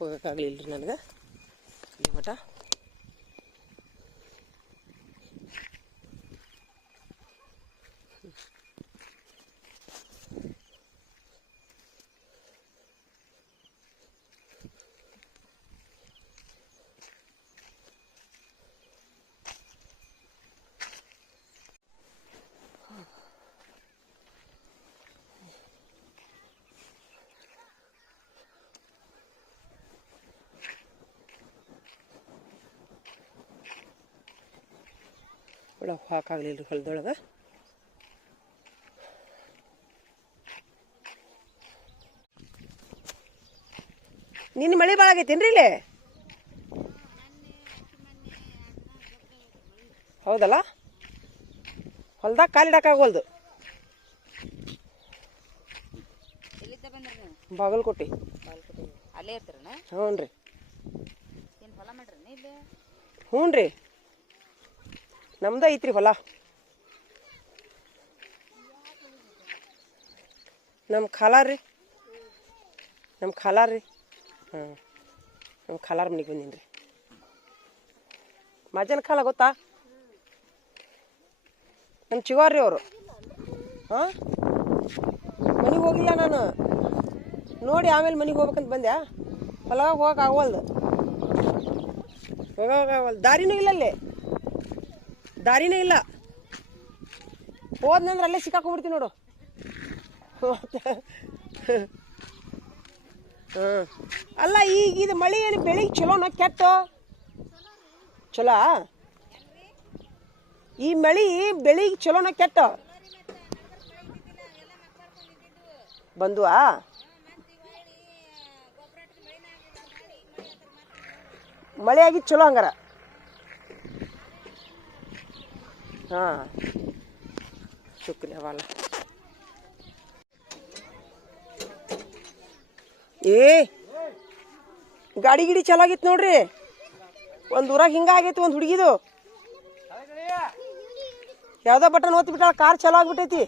ಹೋಗೋಕ್ಕಾಗಲಿಲ್ಲ ರೀ ನನಗೆ? ಇಲ್ಲಿ ಮಟ ಒಳಗೆ ಹಾಕಾಗಲಿಲ್ಲ ರೀ ಹೊಲದೊಳಗೆ. ನಿನ್ನ ಮಳೆ ಭಾಳ ಆಗೈತೇನ್ರಿ ಇಲ್ಲಿ? ಹೌದಲ್ಲ? ಹೊಲ್ದಾಗ ನೀವು? ಬಾಗಲಕೋಟೆ. ಅಲ್ಲೇ ಇರ್ತೀರನ? ಹ್ಞೂ ರೀ ಹ್ಞೂ ರೀ ನಮ್ದು ಐತ್ರಿ ಹೊಲ. ನಮ್ಮ ಖಾಲಾರ್ರಿ. ನಮ್ಮ ಹ್ಮ್. ರೀ ಹಾಂ ನಮ್ಮ ಖಾಲಾರ್ ಮನೆಗೆ ಬಂದೀನಿ ರೀ ಮಾಜನ ಖಾಲ ಗೊತ್ತಾ? ನಮ್ಮ ಚಿವಾರ್ರಿ ಅವರು. ಹಾಂ? ಮನೆಗೆ ಹೋಗಿಲ್ಲ ನಾನು. ನೋಡಿ ಆಮೇಲೆ ಮನೆಗೆ ಹೋಗ್ಬೇಕಂತ ಬಂದೆ. ಹೊಲ ಹೋಗಕ್ಕೆ ಆಗವಲ್ದು ಹೋಗಲ್ಲ ದಾರಿನೂ ಇಲ್ಲ ಅಲ್ಲಿ ದಾರಿನೇ ಇಲ್ಲ. ಹೋದ್ನಂದ್ರೆ ಅಲ್ಲೇ ಸಿಕ್ಕಾಕೊಂಡ್ಬಿಡ್ತೀನಿ ನೋಡು. ಅಲ್ಲ, ಈಗ ಇದು ಮಳೆ ಏನು ಬೆಳಿಗ್ಗೆ ಚಲೋನ ಕೆಟ್ಟ? ಚಲೋ ಈ ಮಳಿ ಬೆಳಿಗ್ಗೆ ಚಲೋನ ಕೆಟ್ಟ? ಬಂದುವಾ ಮಳೆ ಆಗಿದ್ದು ಚಲೋ ಹಂಗಾರ. ಹಾಂ. ಶುಕ್ರಿ ಅವಲ್ಲ ಏ, ಗಾಡಿ ಗಿಡಿ ಚಲೋ ಆಗಿತ್ತು ನೋಡ್ರಿ. ಒಂದು ಊರಾಗ ಹಿಂಗಾಗೈತಿ ಒಂದು ಹುಡುಗಿದು. ಯಾವ್ದೋ ಬಟನ್ ಒತ್ತಿ ಕಾರ್ ಚಲೋ ಆಗ್ಬಿಟ್ಟೈತಿ